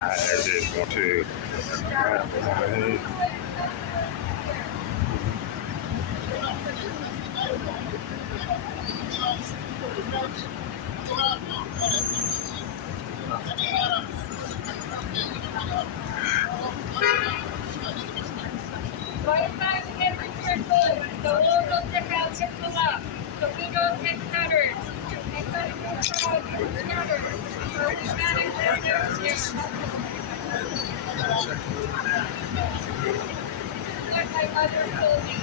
I just want to. Wi-Fi temperature goals, the local checkout is allowed. The window check cutters, and cutters cutters, or we manage their stairs. Like my mother told me.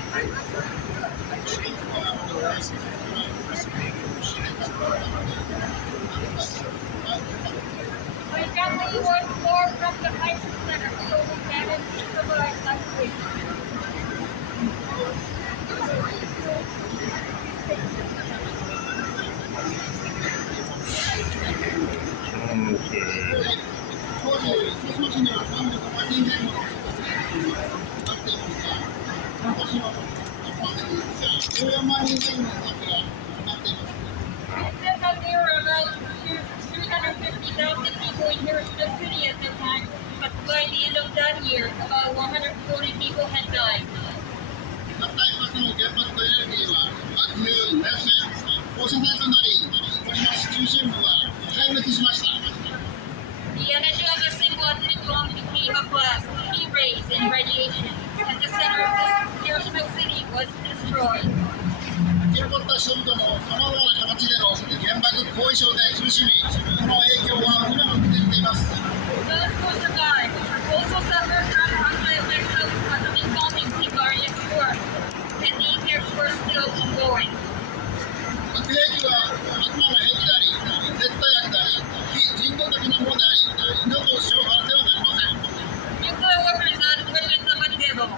My family was more from the high school center, so we managed to survive last week. It said that there were about 350,000 people in Hiroshima City at the time, but by the end of that year, about 140 people had died. The energy of the single atomic bomb became a blast, heat rays, and radiation, and the center of the Hiroshima City was destroyed. 生き残った人々もさまざまな形での原爆後遺症で苦しみ、この影響は今も続いています。Those who survived also suffered from the effects of atomic bombing in various forms, and the effects were still ongoing. 核兵器は悪魔の兵器であり、絶対悪であり、非人道的なものであり、二度と使用されてはなりません。Nuclear weapons are unforgivable.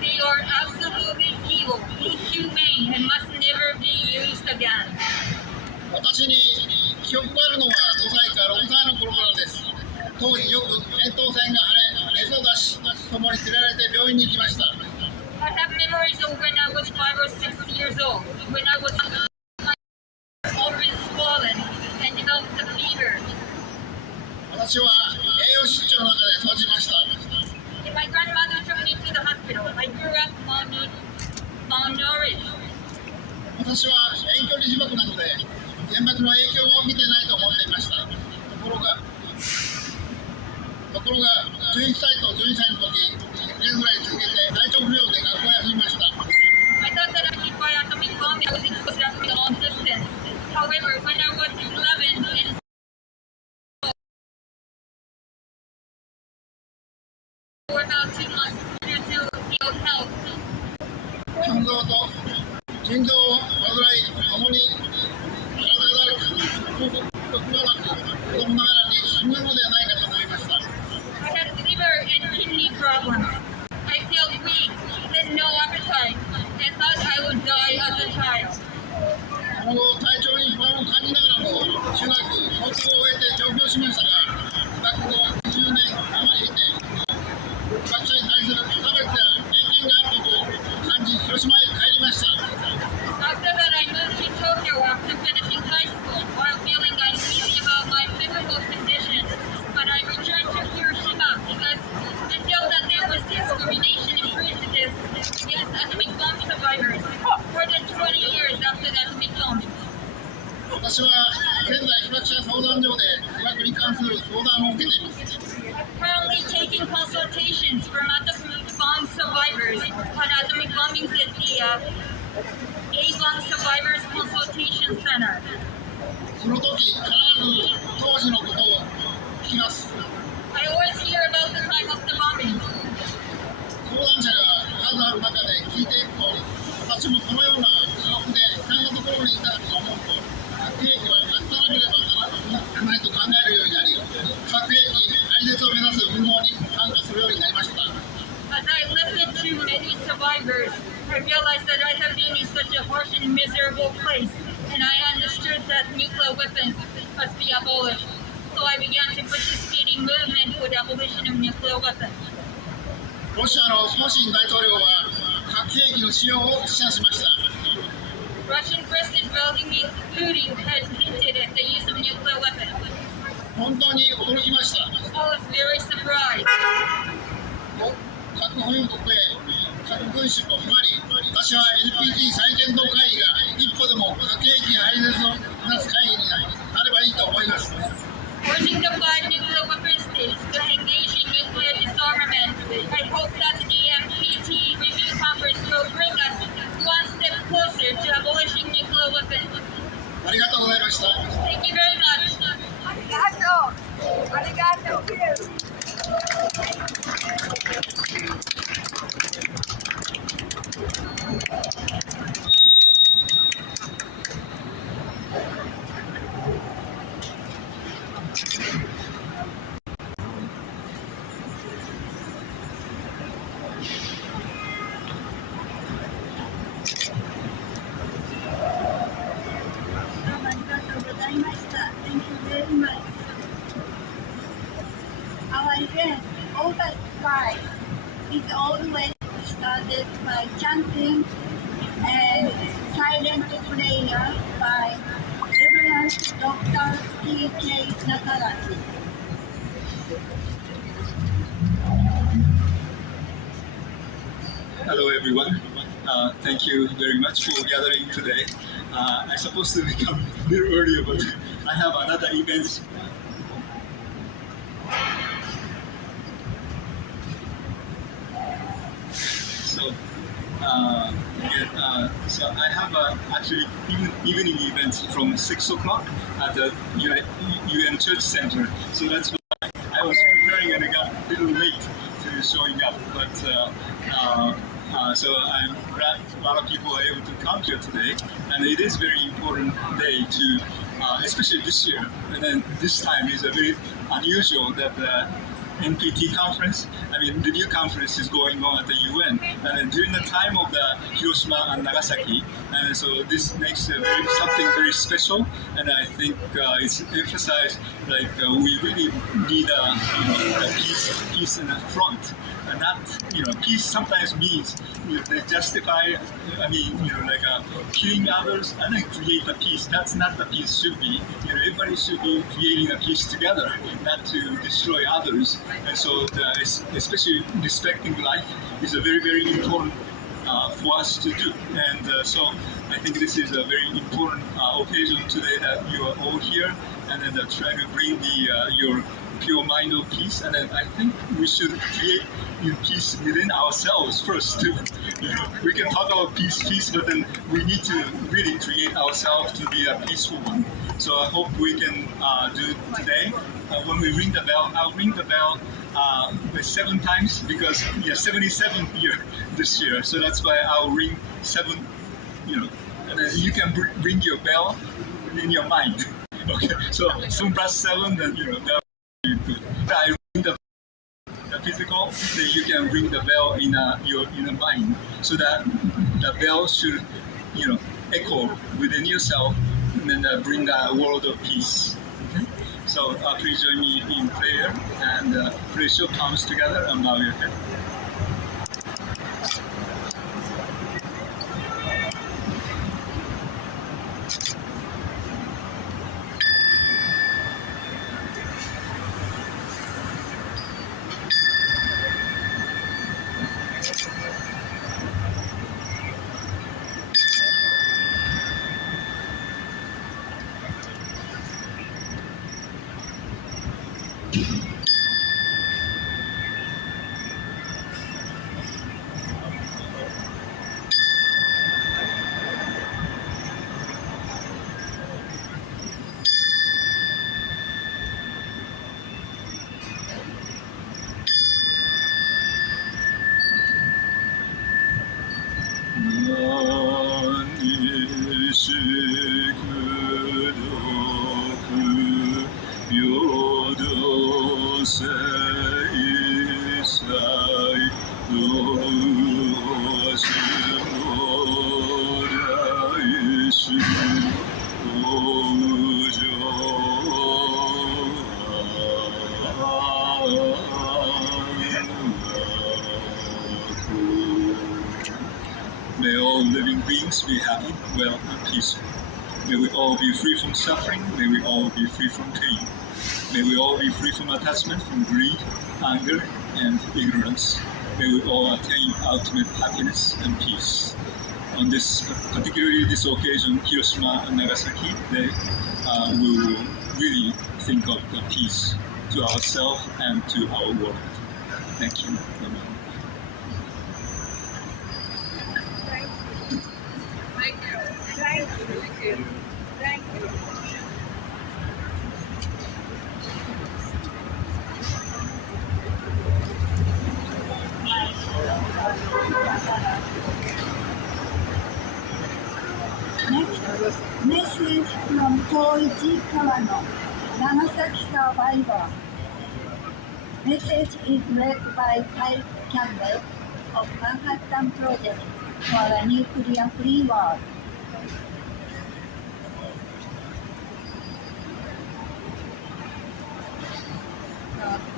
They are absolutely evil, inhumane, and must never be used again. 私に記憶があるのは5歳か6歳の頃からです。当時よく扁桃腺が腫れ、熱を出し、共に連れられて病院に行きました。I have memories of when I was 5 or 6 years old, when I was already swollen and developed a fever. 私は栄養失調の中で育ちました。And my grandmother took me to the hospital. I grew up malnourished. 私は遠距離被爆なので原爆の影響を受けてないと思っていました。ところが11歳と12歳の時、1年ぐらい続けて体調不良で学校を休みました。I thought that I by atomic bombing I was exposed to a long distance. However, when I was 11 and for about 2 months due to ill health, 心臓と腎臓を患い、共に体が空腹なく子供ながらに死ぬのではないかと思いました。I had liver and kidney problems. I felt weak, had no appetite, and thought I would die as a child. その後、体調に不安を感じながらも中学、高校を終えて上京しましたが、被爆後20年余りいて、被爆者に対する差別や偏見があることを感じ、広島へ帰りました。After that, I moved to Tokyo after finishing high school while feeling uneasy about my physical condition. But I returned to Hiroshima because I felt that there was discrimination and prejudice against atomic bomb survivors more than 20 years after the atomic bombing. 私は現在被爆者相談所で被爆に関する相談を受けています。Currently taking consultations from atomic bomb survivors on atomic bombings at the A-bomb Survivors Consultation Center. その時、必ず当時のことを聞きます。I always hear about the time of the bombing. 相談者が数ある中で聞いていくと、私もこのような記憶でいろんなところにいたと思うと、核兵器はなくさなければならないと考えるようになり、核兵器廃絶を目指す運動に参加するようになりました。As I listened to many survivors, I realized that I have been in such a harsh and miserable place, and I understood that nuclear weapons must be abolished. So I began to participate in movement for the abolition of nuclear weapons. ロシアのプーチン大統領は核兵器の使用を示唆しました。Russian President Vladimir Putin has hinted at the use of nuclear weapons. 本当に驚きました。 I was very surprised. 核保有国へ核軍縮を決まり、私は NPT 再検討会議が一歩でも核兵器廃絶を目指す会議になればいいと思います。 Urging the 5 nuclear weapon states to engage in nuclear disarmament, I hope that the NPT Review Conference will bring us one step closer to abolishing nuclear weapons. ありがとうございました。 Thank you very much. ありがとう。ありがとう。Thank you very much. Our event, August 5, is always started by chanting and silent prayer by Reverend Dr. T.K. Nakarashi. Hello everyone. Thank you very much for gathering today. I'm supposed to come a little earlier, but I have another event. So I have actually evening event from 6 o'clock at the UN Church Center. So that's why I was preparing and I got a little late to showing up. But so I'm glad a lot of people are able to come here today, and it is a very important day to, especially this year. And then this time is a very unusual that the NPT conference, review conference is going on at the UN, and then during the time of the Hiroshima and Nagasaki, and so this makes something very special, and I think it's emphasized like we really need a peace in the front, and not peace sometimes means they justify killing others and then create a peace. That's not the peace should be. Everybody should be creating a peace together, not to destroy others. And so, especially respecting life is a very, very important for us to do. And so, I think this is a very important occasion today that you are all here, and then try to bring your pure mind of peace. And then I think we should create peace within ourselves first too. We can talk about peace, but then we need to really create ourselves to be a peaceful one. So I hope we can do today. When we ring the bell, I'll ring the bell 7 times because 77th year this year. So that's why I'll ring 7. And then you can ring your bell in your mind. Okay. So 7 plus 7, then that will be good. I ring the physical, then you can ring the bell in your mind, so that the bell should echo within yourself, and then bring a world of peace. Okay? So please join me in prayer, and place your palms together and bow your head. May all living beings be happy, well, and peaceful. May we all be free from suffering. May we all be free from pain. May we all be free from attachment, from greed, anger, and ignorance. May we all attain ultimate happiness and peace. On this, particularly this occasion, Hiroshima and Nagasaki Day, we will really think of the peace to ourselves and to our world. Thank you. Thank you. Thank you. Thank you. Next, message from Koichi Kawano, Nagasaki survivor. Message is read by Ty Campbell of Manhattan Project for a Nuclear-Free World.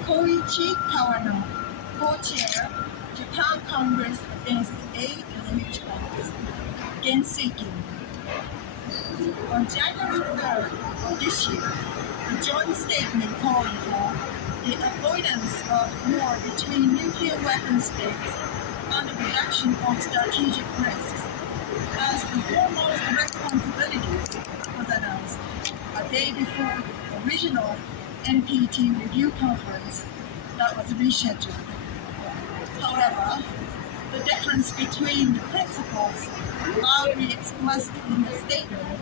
Koichi Kawano, co-chair, Japan Congress Against Aid and Witch Hunts, Genseiki. On January 3rd of this year, a joint statement calling for the avoidance of war between nuclear weapon states and the reduction of strategic risks as the foremost responsibility was announced a day before the original NPT review conference that was rescheduled. However, the difference between the principles loudly expressed in the statement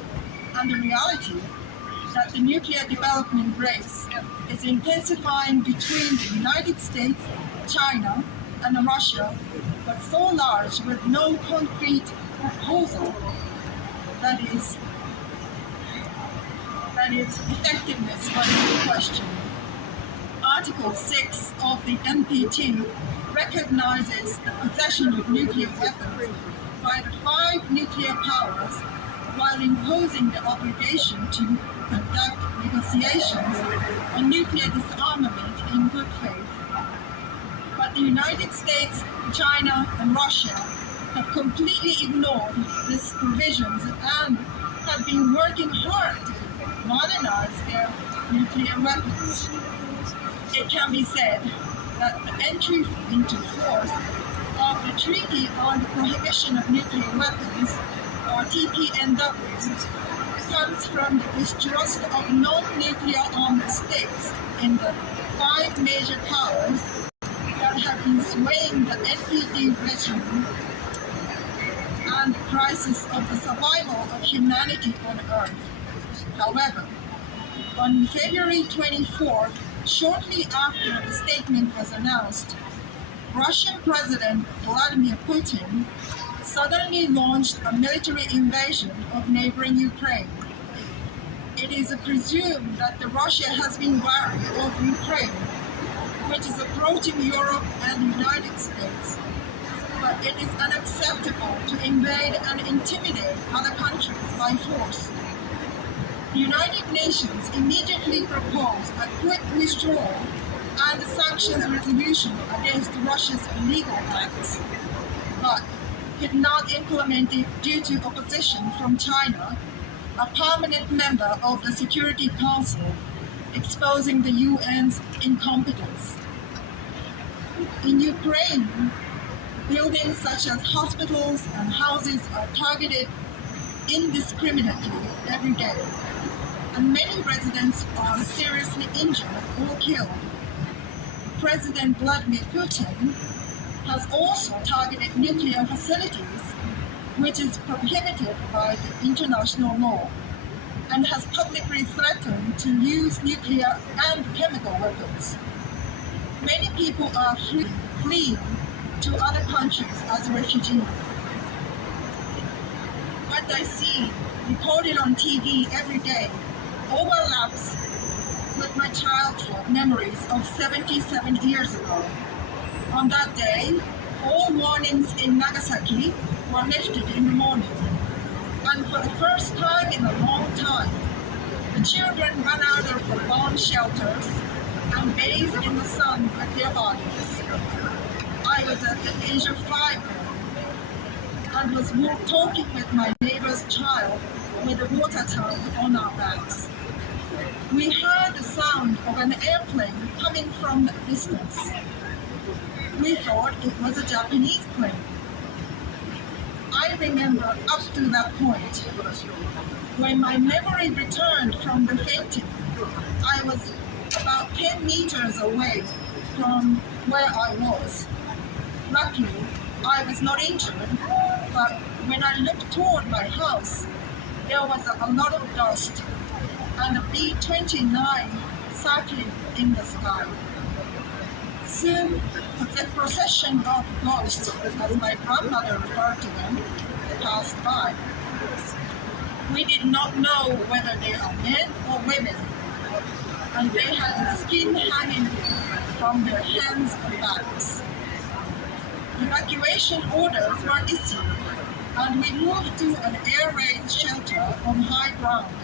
and the reality that the nuclear development race is intensifying between the United States, China, and Russia was so large with no concrete proposal that its effectiveness was in question. Article 6 of the NPT recognizes the possession of nuclear weapons by the 5 nuclear powers while imposing the obligation to conduct negotiations on nuclear disarmament in good faith. But the United States, China, and Russia have completely ignored these provisions and have been working hard to modernize their nuclear weapons. It can be said that the entry into force of the Treaty on the Prohibition of Nuclear Weapons, or TPNW, comes from the distrust of non-nuclear armed states in the 5 major powers that have been swaying the NPT regime and the crisis of the survival of humanity on Earth. However, on February 24th, shortly after the statement was announced, Russian President Vladimir Putin suddenly launched a military invasion of neighboring Ukraine. It is presumed that Russia has been wary of Ukraine, which is approaching Europe and the United States. But it is unacceptable to invade and intimidate other countries by force. The United Nations immediately proposed a quick withdrawal and a sanctions resolution against Russia's illegal acts, but could not implement it due to opposition from China, a permanent member of the Security Council, exposing the UN's incompetence. In Ukraine, buildings such as hospitals and houses are targeted indiscriminately every day, and many residents are seriously injured or killed. President Vladimir Putin has also targeted nuclear facilities, which is prohibited by the international law, and has publicly threatened to use nuclear and chemical weapons. Many people are fleeing to other countries as refugees. What I see reported on TV every day overlaps with my childhood memories of 77 years ago. On that day, all warnings in Nagasaki were lifted in the morning, and for the first time in a long time, the children ran out of the bomb shelters and bathed in the sun with their bodies. I was at the age of 5 and was talking with my neighbor's child with a water tub on our backs. We heard the sound of an airplane coming from the distance. We thought it was a Japanese plane. I remember up to that point. When my memory returned from the fainting, I was about 10 meters away from where I was. Luckily, I was not injured, but when I looked toward my house, there was a lot of dust and a B-29 circling in the sky. Soon, the procession of ghosts, as my grandmother referred to them, passed by. We did not know whether they are men or women, and they had skin hanging from their hands and backs. Evacuation orders were issued, and we moved to an air raid shelter on high ground.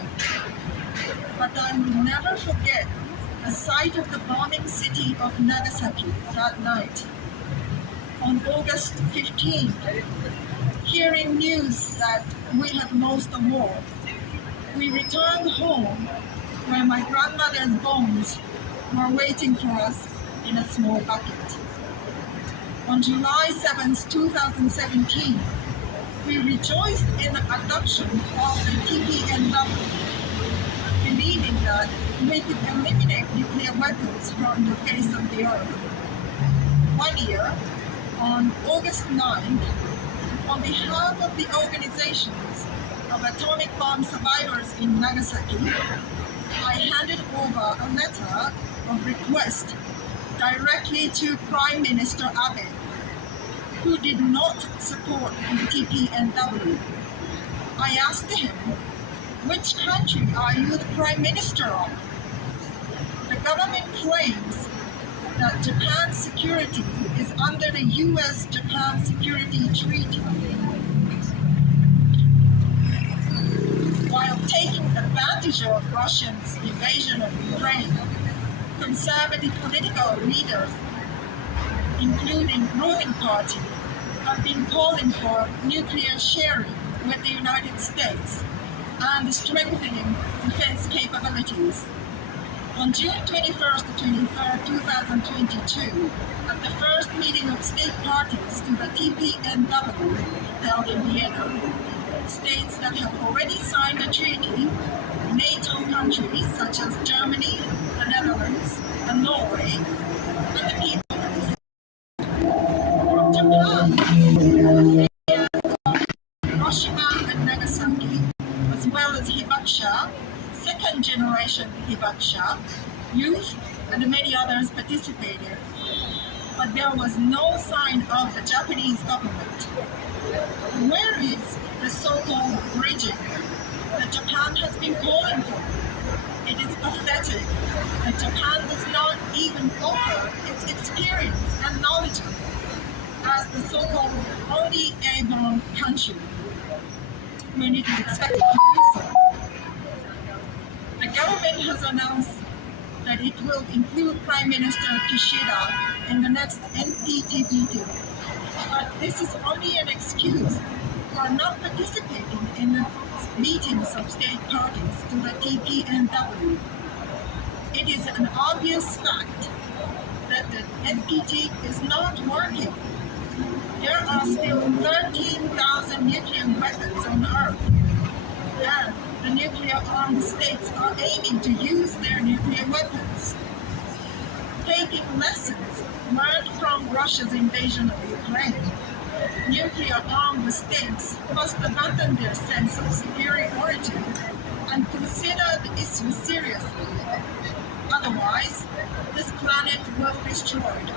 But I will never forget the sight of the bombing city of Nagasaki that night. On August 15th, hearing news that we had lost the war, we returned home where my grandmother's bones were waiting for us in a small bucket. On July 7th, 2017, we rejoiced in the adoption of the TPNW, believing that we could eliminate nuclear weapons from the face of the earth. 1 year, on August 9th, on behalf of the organizations of atomic bomb survivors in Nagasaki, I handed over a letter of request directly to Prime Minister Abe, who did not support the TPNW. I asked him, "Which country are you the Prime Minister of?" The government claims that Japan's security is under the U.S.-Japan Security Treaty. While taking advantage of Russia's invasion of Ukraine, conservative political leaders, including ruling party, have been calling for nuclear sharing with the United States and strengthening defense capabilities. On June 21st to 23rd, 2022, at the first meeting of state parties to the TPNW held in Vienna, states that have already signed the treaty, NATO countries such as Germany, the Netherlands, and Norway, and the people from Japan, Hiroshima and Nagasaki, as well as Hibakusha, second generation Hibakusha, youth, and many others participated. But there was no sign of the Japanese government. Where is the so-called bridging that Japan has been calling for? It is pathetic that Japan does not even offer its experience and knowledge as the so-called only airborne country when it is expected to do so. The government has announced that it will include Prime Minister Kishida in the next NPT meeting, but this is only an excuse for not participating in the meetings of state parties to the TPNW. It is an obvious fact that the NPT is not working. There are still 13,000 nuclear weapons on Earth, and the nuclear-armed states are aiming to use their nuclear weapons. Taking lessons learned from Russia's invasion of Ukraine, nuclear-armed states must abandon their sense of superiority and consider the issue seriously. Otherwise, this planet will be destroyed.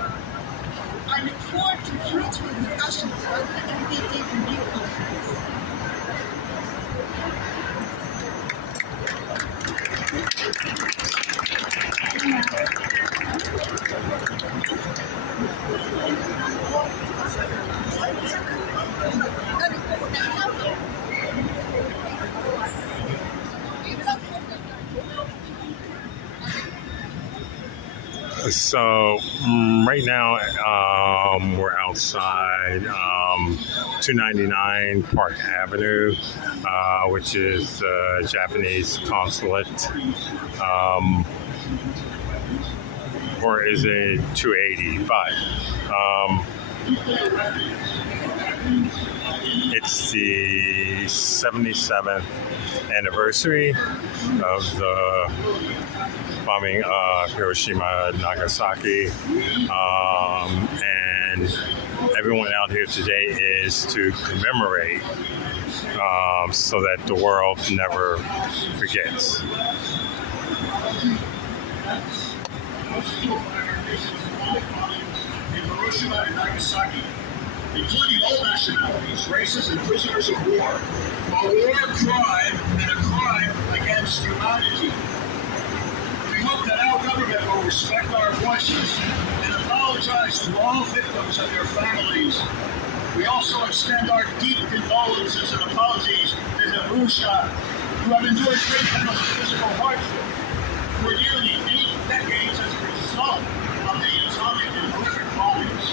I look forward to fruitful discussions at the NPT Review Conference. So right now we're outside 299 Park Avenue, which is Japanese Consulate, or is it 280? But it's the 77th anniversary of the bombing of Hiroshima, Nagasaki, and everyone out here today is to commemorate so that the world never forgets. In Hiroshima and Nagasaki, including all nationalities, races, and prisoners of war, a war crime and a crime against humanity. We hope that our government will respect our voices and apologize to all victims and their families. We also extend our deep condolences and apologies to the Russia, who have endured great mental and physical hardship for nearly 8 decades as a result of the atomic and horrific bombings,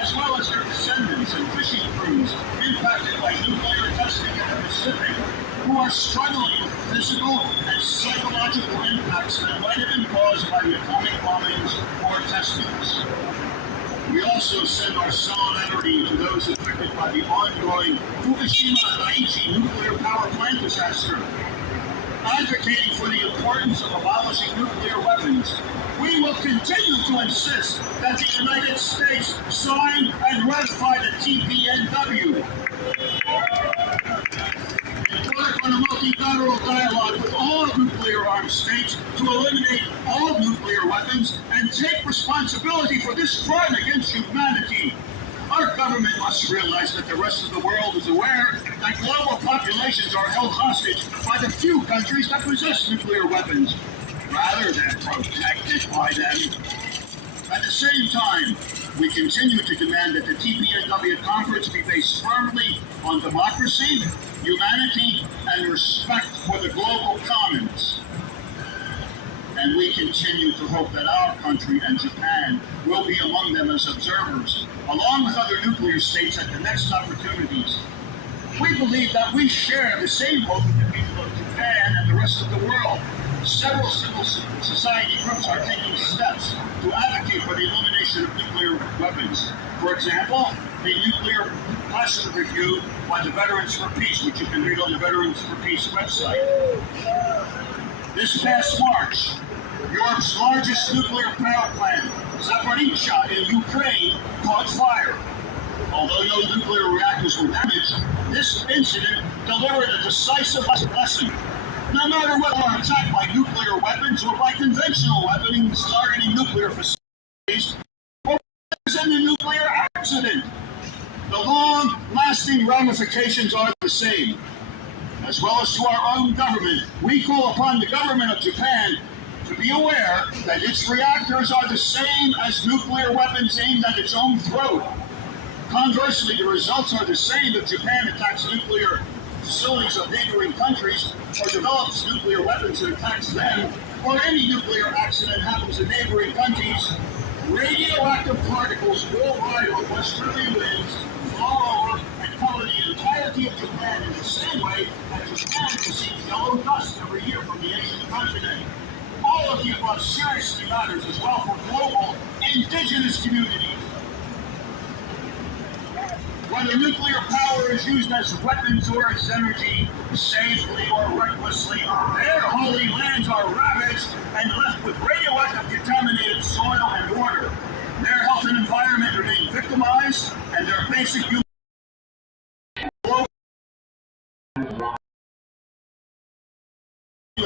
as well as their descendants and fishing crews impacted by nuclear testing in the Pacific, who are struggling with physical and psychological impacts that might have been caused by the atomic bombings or testings. We also send our solidarity to those affected by the ongoing Fukushima Daiichi nuclear power plant disaster. Advocating for the importance of abolishing nuclear weapons, we will continue to insist that the United States sign and ratify the TPNW. Embark on a multilateral dialogue with all nuclear armed states to eliminate all nuclear weapons and take responsibility for this crime against humanity. Our government must realize that the rest of the world is aware that global populations are held hostage by the few countries that possess nuclear weapons, rather than protected by them. At the same time, we continue to demand that the TPNW conference be based firmly on democracy, humanity, and respect for the global commons. And we continue to hope that our country and Japan will be among them as observers, along with other nuclear states at the next opportunities. We believe that we share the same hope with the people of Japan and the rest of the world. Several civil society groups are taking steps to advocate for the elimination of nuclear weapons. For example, the Nuclear Posture Review by the Veterans for Peace, which you can read on the Veterans for Peace website. This past March, Europe's largest nuclear power plant, Zaporizhzhia in Ukraine, caught fire. Although no nuclear reactors were damaged, this incident delivered a decisive lesson. No matter whether we are attacked by nuclear weapons or by conventional weapons targeting nuclear facilities, or in a nuclear accident, the long-lasting ramifications are the same. As well as to our own government, we call upon the government of Japan to be aware that its reactors are the same as nuclear weapons aimed at its own throat. Conversely, the results are the same if Japan attacks nuclear facilities of neighboring countries or develops nuclear weapons and attacks them, or any nuclear accident happens in neighboring countries. Radioactive particles will ride on westerly winds, fall over, and cover the entirety of Japan in the same way that Japan receives yellow dust every year from the Asian continent. All of the above seriously matters as well for global indigenous communities. Whether nuclear power is used as weapons or as energy, safely or recklessly, their holy lands are ravaged and left with radioactive contaminated soil and water. Their health and environment remain victimized, and their basic human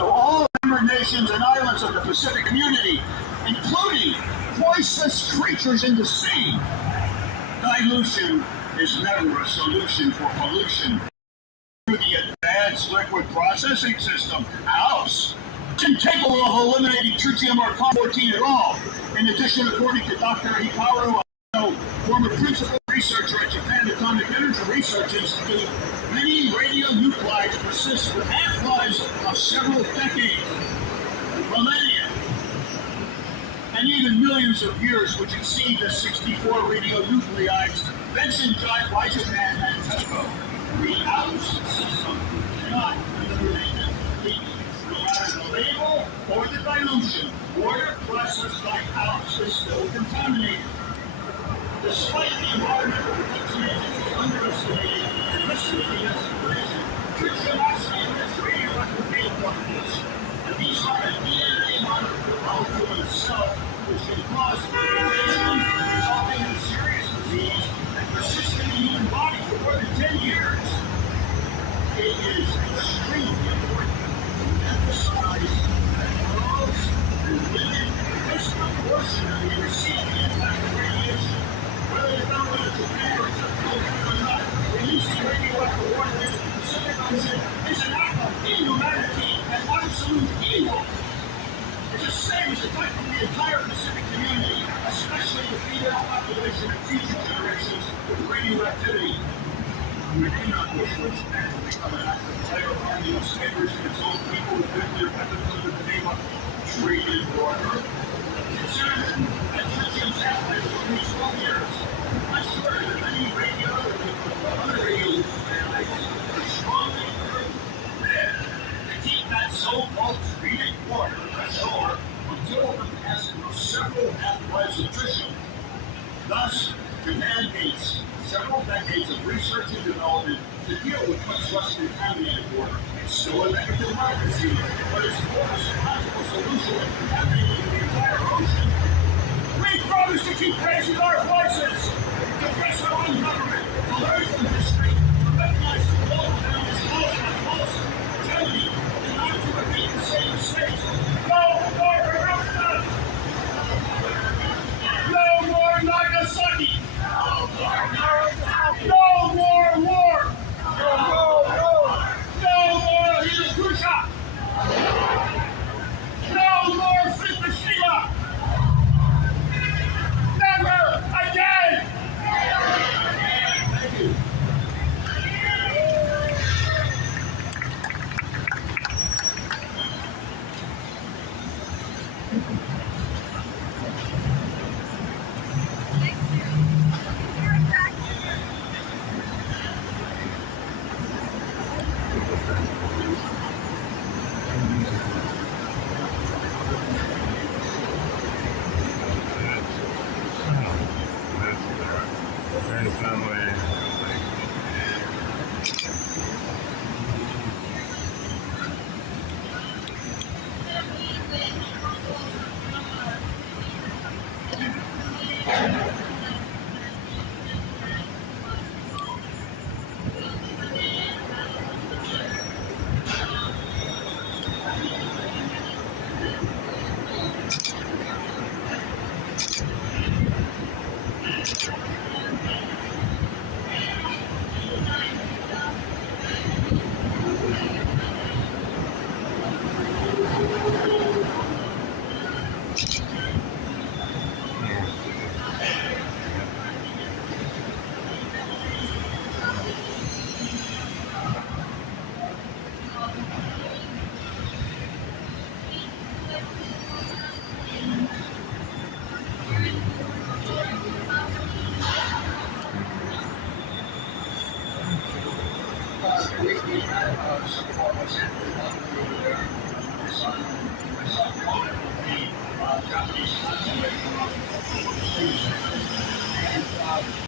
all member nations and islands of the Pacific community, including voiceless creatures in the sea. Dilution is never a solution for pollution. Through the Advanced Liquid Processing System, ALPS, is incapable of eliminating tritium or COM14 at all. In addition, according to Dr. Hikaru, former principal researcher at Japan Atomic Energy Research Institute, many radionuclides persist with half-lives of several decades, millennia, and even millions numbers of years which exceed the 64 radionuclides mentioned by Japan and TEPCO. The out system cannot eliminate them completely. No matter the label or the dilution, water processed by ALPS is still contaminated. Despite the environmental protection agency underestimating and misleading its information, tritium oxide has radioactive beta particles. And these are a DNA molecule itself, which can cause mutation, resulting in serious disease and persist in the human body for more than 10 years. It is extremely important to emphasize that girls and women disproportionately receive the impact of radiation. Whether the government of Japan or TEPCO or not, releasing radioactive water into the Pacific Ocean is an act of inhumanity and absolute evil. It's the same as affecting the entire Pacific community, especially the female population and future generations with radioactivity. We do not wish for Japan to become an active player on the newspapers and its own people with nuclear weapons under the name of treated water. Consider that tritium's half-life is only 12 years. I'm sure that many other radionuclides are strongly there to keep that so-called treated water ashore until the passing of several half-lives of tritium. Thus, Japan needs several decades of research and development to deal with much less contaminated water. It's still a negative democracy, but it's the most practical solution to contaminating the entire ocean. We promise to keep raising our voices, to press our own government, to learn from history, to recognize the global damage caused by false mortality, and not to repeat the same mistakes. No more corruption! No more Nagasaki! No more war! No more Hiroshima! No more Fukushima! Never again! Thank you. Japanese consulate overseas. And